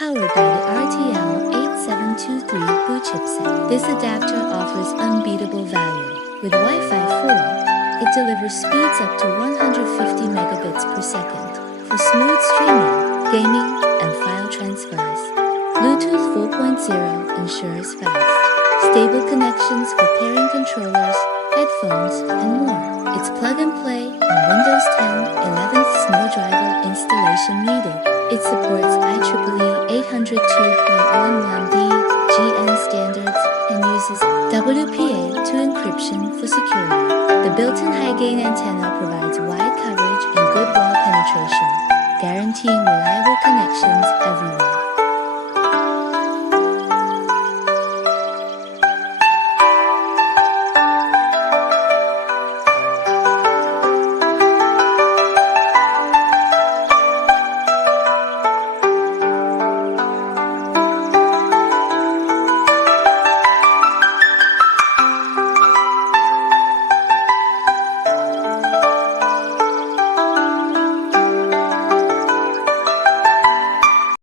powered by the RTL8723 boot chipset. This adapter offers unbeatable value. With Wi-Fi 4, it delivers speeds up to 150 megabits per second for smooth streaming, gaming, and file transfers. Bluetooth 4.0 ensures fast, stable connections for pairing controllers, headphones, and more. It's plug and play on Windows 10 11th Snowdriver installation needed. It supports IEEE 802.11b GN standards and uses WPA2 encryption for security. The built-in high-gain antenna provides wide coverage and good wall penetration, guaranteeing reliable connections everywhere.